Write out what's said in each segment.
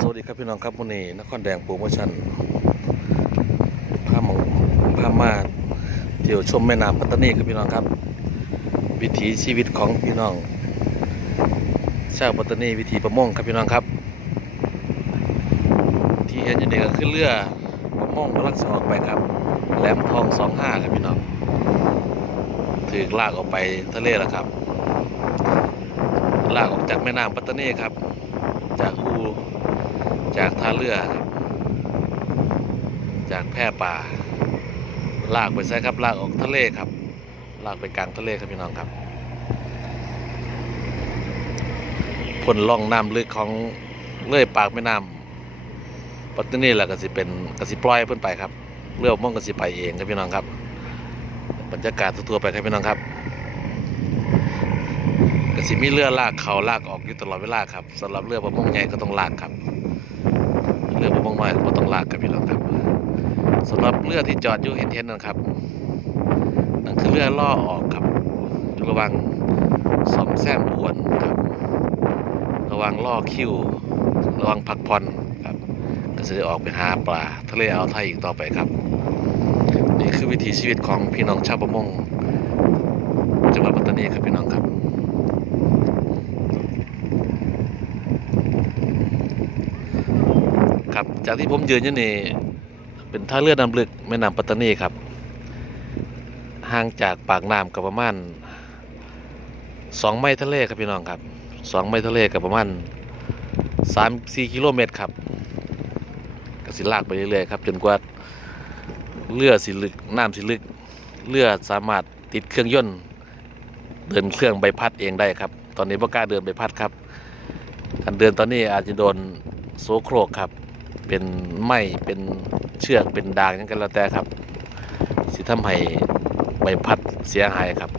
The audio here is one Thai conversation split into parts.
สวัสดีครับพี่น้องครับวันนี้นครแดงโปรโมชั่นพาหมองพามาเที่ยวชมแม่น้ำปัตตานีครับพี่น้องครับ วิถีชีวิตของพี่น้อง ชาวปัตตานีวิถีประมงครับพี่น้องครับ ที่เห็นอยู่นี่ก็คือเรือประมงกำลังสออกไปครับแหลมทองสองห้าครับพี่น้องถือลากออกไปทะเลแล้วครับ ลากออกจากแม่น้ำปัตตานีครับ จากท่าเรือ จากแพร่ป่า ลากไปใช่ครับ ลากออกทะเลครับ ลากไปกลางทะเลครับพี่น้องครับพ่นล่องน้ำลึกของเลื่อยปากแม่น้ำปัตตานีแหละก็สิเป็นก็สิปล่อยเพิ่อนไปครับเรือม่องก็สิไปเองครับพี่น้องครับบรรยากาศทั่วไปครับพี่น้องครับก็สิมีเรือลากเขาลากออกอยู่ตลอดเวลาครับสำหรับเรือประมงใหญ่ก็ต้องลากครับ เรือประมงน้อยก็ต้องลากครับพี่น้องครับสำหรับเรือที่จอดอยู่เห็นเห็นๆนั่นครับนั่นคือเรือล่อออกครับอยู่ระวังสองแซมอวนครับ ระวังล่อคิวระวังพักผ่อนครับก็จะได้ออกไปหาปลาทะเลอ่าวไทยอีกต่อไปครับ นี่คือวิถีชีวิตของพี่น้องชาวประมงจังหวัดปัตตานีครับพี่น้องครับ ครับ จากที่ผมยืนอยู่นี่เป็นท่าเรือน้ำลึกแม่น้ำปัตตานีครับ ห่างจากปากน้ำกับประมาณสองไมล์ทะเลครับพี่น้องครับสองไมล์ทะเลกับประมาณสามสี่กิโลเมตรครับก็สิลากไปเรื่อยๆครับจนกว่าเรือสิลึกน้ำสิลึกเรือสามารถติดเครื่องยนต์เดินเครื่องใบพัดเองได้ครับ ตอนนี้พ่กล้าเดินใบพัดครับการเดินตอนนี้อาจจะโดนโซโครกครับ เป็นไม้เป็นเชือกเป็นดางนั่นกันแล้วแต่ครับ สิทำให้ใบพัดเสียหายครับ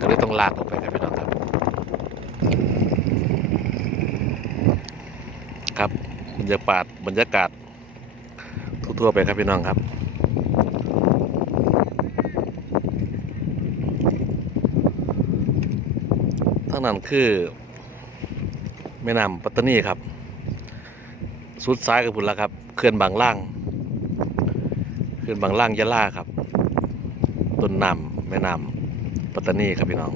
ก็เลยต้องลากออกไปครับพี่น้องครับ ครับบรรยากาศบรรยากาศทั่วๆไปครับพี่น้องครับทั้งนั้นคือแม่น้ำปัตตานีครับ สุดซ้ายกับพุ่นละครับเขื่อนบางล่างเขื่อนบางล่างยะลาครับต้นน้ำแม่น้ำปัตตานีครับพี่น้อง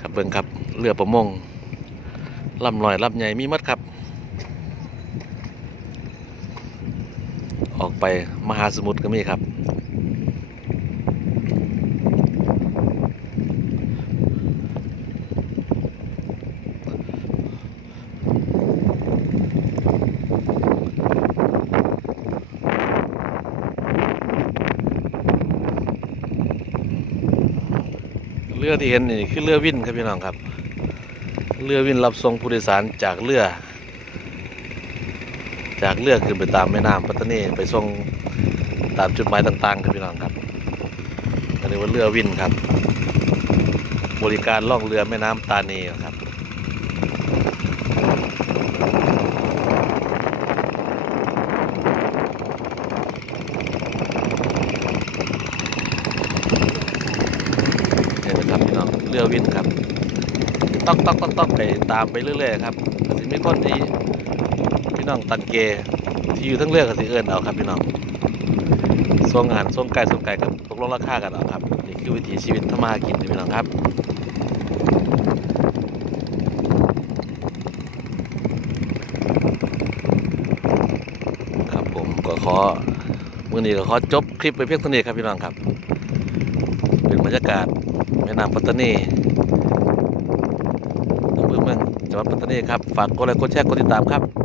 ครับเบิ่งครับเรือประมงลำลอยลำใหญ่มีมัดครับ ออกไปมหาสมุทรก็มีครับ เรือที่เห็นนี่คือเรือวิ่นครับพี่น้องครับ เรือวิ่นรับส่งผู้โดยสารจากเรือ จากเรือขึ้นไปตามแม่น้ำปัตตานีไปส่งตามจุดหมายต่างๆครับพี่น้องครับอันนี้ว่าเรือวิ่นครับ บริการล่องเรือแม่น้ำตานีครับ นี่นะครับพี่น้อง เรือวินครับต้องต้องต้องต้องไปตามไปเรื่อยๆครับก็สิมีคนที่พี่น้องตันเกที่อยู่ทั้งเรือกับสิเอิญเอาครับพี่น้องส่งอาหารส่งไก่ส่งไก่กับตกลงราคากันเอาครับนี่คือวิถีชีวิตทำมากินพี่น้องครับครับผมก็ขอมื้อนี้ก็ขอจบคลิปไปเพียงเท่านี้ครับพี่น้องครับ เป็นบรรยากาศ แม่น้ำปัตตานีอำเภอเมืองจังหวัดปัตตานีครับ ฝากกดไลค์กดแชร์กดติดตามครับ